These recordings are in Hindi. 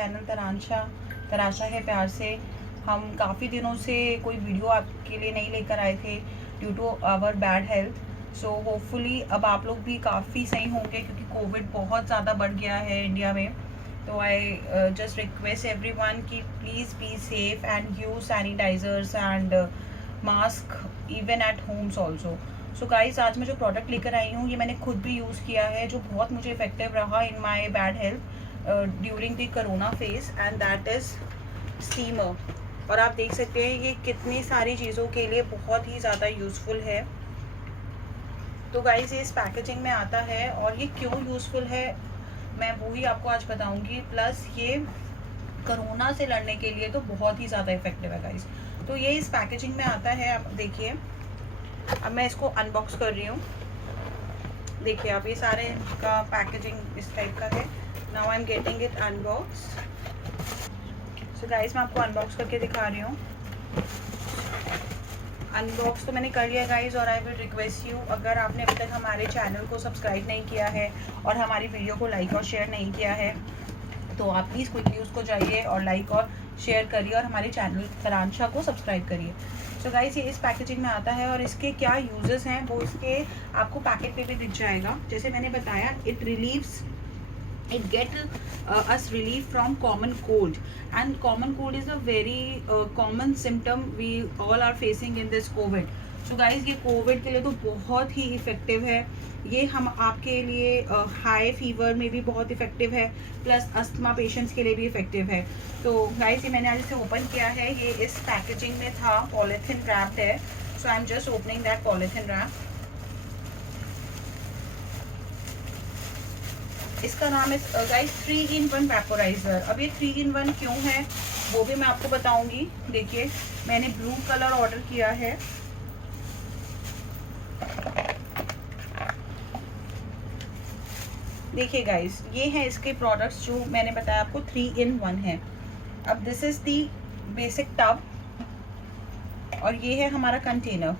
चैनल तराशा है प्यार से। हम काफ़ी दिनों से कोई वीडियो आपके लिए नहीं लेकर आए थे due to our bad health. So hopefully अब आप लोग भी काफ़ी सही होंगे, क्योंकि कोविड बहुत ज़्यादा बढ़ गया है इंडिया में। तो आई जस्ट रिक्वेस्ट एवरीवन कि please be safe and use sanitisers and mask even at homes also. So guys, आज मैं जो प्रोडक्ट लेकर आई हूँ ये मैंने खुद भी यूज़ किया है, जो बहुत मुझे इफेक्टिव रहा in my bad health during the corona phase, and that is steamer. और आप देख सकते हैं ये कितनी सारी चीज़ों के लिए बहुत ही ज़्यादा यूज़फुल है। तो गाइज ये इस पैकेजिंग में आता है, और ये क्यों यूज़फुल है मैं वो ही आपको आज बताऊंगी। प्लस ये कोरोना से लड़ने के लिए तो बहुत ही ज़्यादा इफेक्टिव है गाइज। तो ये इस पैकेजिंग में आता है, आप देखिए। अब मैं इसको अनबॉक्स कर रही हूँ। देखिए आप, ये सारे का पैकेजिंग इस टाइप का है। Now I am getting it unbox. So guys मैं आपको अनबॉक्स करके दिखा रही हूँ। अनबॉक्स तो मैंने कर लिया गाइज, और आई विल रिक्वेस्ट यू, अगर आपने अभी तक हमारे चैनल को सब्सक्राइब नहीं किया है और हमारी वीडियो को लाइक और शेयर नहीं किया है, तो आप प्लीज़ क्विकली उसको जाइए और लाइक और शेयर करिए, और हमारे चैनल तरांशा को सब्सक्राइब करिए। सो गाइस ये इस पैकेजिंग में आता है, और इसके क्या यूजेस हैं वो इसके आपको पैकेट पे भी दिख जाएगा। जैसे मैंने बताया, it get us relief from common cold, and common cold is a very common symptom we all are facing in this covid. So guys ये कोविड के लिए तो बहुत ही इफ़ेक्टिव है। ये हम आपके लिए हाई फीवर में भी बहुत इफ़ेक्टिव है, प्लस अस्थमा पेशेंट्स के लिए भी इफ़ेक्टिव है। तो गाइज ये मैंने आज इसे ओपन किया है, ये इस पैकेजिंग में था, पॉलीथिन रैप्ड है। So I am just opening that polythene wrap. इसका नाम है गाइस 3-in-1 वेपोराइजर। अब ये 3-in-1 क्यों है वो भी मैं आपको बताऊंगी। देखिए मैंने ब्लू कलर ऑर्डर किया है। देखिए गाइस, ये हैं इसके प्रोडक्ट्स जो मैंने बताया आपको 3-in-1 है। अब this is the basic tub, और ये है हमारा कंटेनर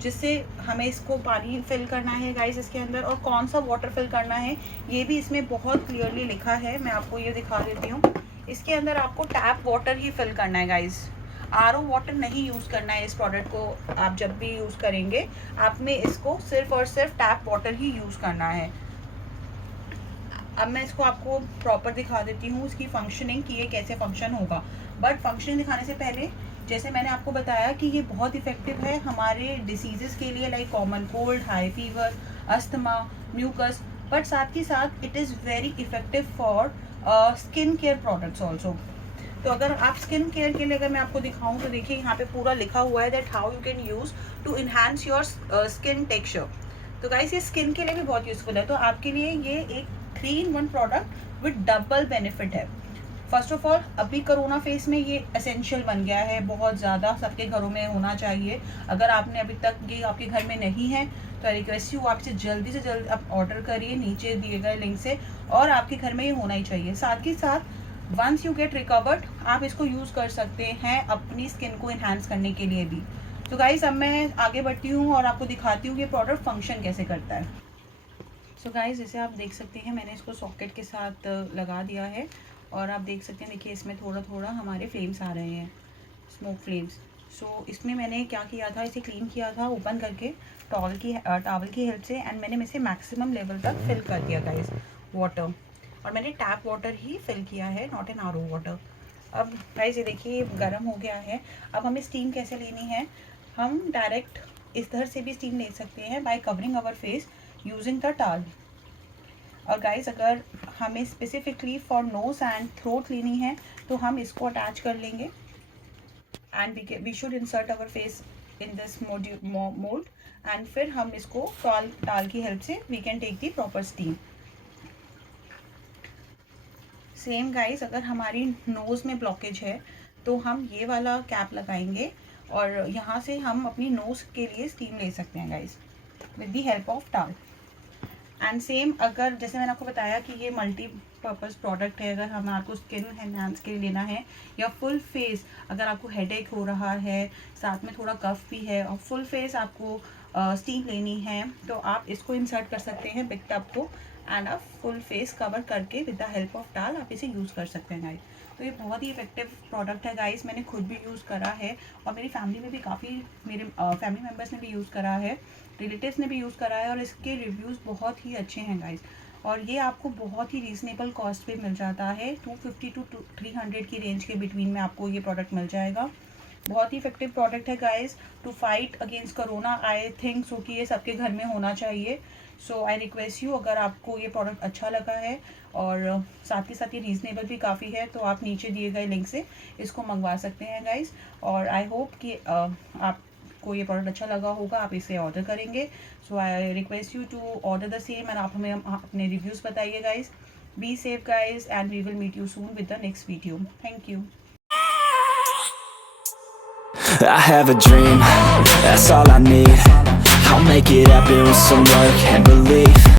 जिससे हमें इसको पानी फिल करना है गाइस इसके अंदर, और कौन सा वाटर फिल करना है ये भी इसमें बहुत क्लियरली लिखा है। मैं आपको ये दिखा देती हूँ। इसके अंदर आपको टैप वाटर ही फिल करना है गाइस, आरओ वाटर नहीं यूज़ करना है। इस प्रोडक्ट को आप जब भी यूज़ करेंगे, आप में इसको सिर्फ और सिर्फ टैप वाटर ही यूज़ करना है। अब मैं इसको आपको प्रॉपर दिखा देती हूँ इसकी फंक्शनिंग, कि ये कैसे फंक्शन होगा। बट फंक्शनिंग दिखाने से पहले, जैसे मैंने आपको बताया कि ये बहुत इफेक्टिव है हमारे डिसीजेस के लिए, like common cold, high fever, asthma, mucus, but साथ ही साथ it is very effective for skin care products also. तो अगर आप स्किन केयर के लिए अगर मैं आपको दिखाऊं, तो देखिए यहाँ पे पूरा लिखा हुआ है that how you can use to enhance your skin texture. तो गाइस ये स्किन के लिए भी बहुत यूजफुल है। तो आपके लिए ये एक 3-in-1 product with double benefit है। फर्स्ट ऑफ ऑल, अभी कोरोना फेज में ये एसेंशियल बन गया है, बहुत ज़्यादा सबके घरों में होना चाहिए। अगर आपने अभी तक ये आपके घर में नहीं है तो आई रिक्वेस्ट यू, आप इसे जल्दी से जल्दी आप ऑर्डर करिए नीचे दिए गए लिंक से, और आपके घर में ये होना ही चाहिए। साथ ही साथ वंस यू गेट रिकवर्ड, आप इसको यूज़ कर सकते हैं अपनी स्किन को इन्हांस करने के लिए भी। तो गाइस अब मैं आगे बढ़ती हूँ और आपको दिखाती हूँ कि प्रोडक्ट फंक्शन कैसे करता है। सो गाइस जैसे आप देख सकते हैं, मैंने इसको सॉकेट के साथ लगा दिया है, और आप देख सकते हैं, देखिए इसमें थोड़ा थोड़ा हमारे फ्लेम्स आ रहे हैं, स्मोक फ्लेम्स। सो इसमें मैंने क्या किया था, इसे क्लीन किया था ओपन करके टॉवल की हेल्प से, एंड मैंने इसे मैक्सिमम लेवल तक फिल कर दिया गाइस वाटर, और मैंने टैप वाटर ही फिल किया है, नॉट एन आरओ वाटर। अब गाइस ये देखिए गर्म हो गया है। अब हमें स्टीम कैसे लेनी है, हम डायरेक्ट इस तरह से भी स्टीम ले सकते हैं by covering our face using the towel. और गाइस अगर हमें specifically for nose and throat लेनी है तो हम इसको अटैच कर लेंगे, and we should insert our face in this mould, एंड फिर हम इसको टाल की हेल्प से we can take the proper steam. Same guys, अगर हमारी नोज़ में ब्लॉकेज है तो हम ये वाला कैप लगाएंगे, और यहाँ से हम अपनी नोज़ के लिए स्टीम ले सकते हैं guys with the help of टाल। एंड सेम, अगर जैसे मैंने आपको बताया कि ये मल्टीपर्पज़ प्रोडक्ट है, अगर हमारे को स्किन एनहांस के लिए लेना है, या फुल फेस अगर आपको हेडेक हो रहा है, साथ में थोड़ा कफ भी है, और फुल फेस आपको स्टीम लेनी है, तो आप इसको इंसर्ट कर सकते हैं बिग टब को, एंड आप फुल फेस कवर करके विद द हेल्प ऑफ टाल आप इसे यूज़ कर सकते हैं गाइस। तो ये बहुत ही इफेक्टिव प्रोडक्ट है गाइस, मैंने खुद भी यूज़ करा है और मेरी फैमिली में भी काफ़ी, मेरे फैमिली मेम्बर्स ने भी यूज़ करा है, रिलेटिव्स ने भी यूज़ करा है और इसके रिव्यूज़ बहुत ही अच्छे हैं गाइस। और ये आपको बहुत ही रीज़नेबल कॉस्ट पे मिल जाता है, 250 टू 300 की रेंज के बिटवीन में आपको ये प्रोडक्ट मिल जाएगा। बहुत ही इफेक्टिव प्रोडक्ट है guys to fight against corona. I think so कि ये सबके घर में होना चाहिए। सो आई रिक्वेस्ट यू, अगर आपको ये प्रोडक्ट अच्छा लगा है और साथ ही साथ ये रीज़नेबल भी काफ़ी है, तो आप नीचे दिए गए लिंक से इसको मंगवा सकते हैं गाइस। और आई होप कि आपको ये प्रोडक्ट अच्छा लगा होगा, आप इसे ऑर्डर करेंगे। So I request you to order the same and आप हमें अपने रिव्यूज़ बताइए guys. Be safe guys and we will meet you soon with the next video. Thank you. I have a dream, that's all I need. I'll make it happen with some work and belief.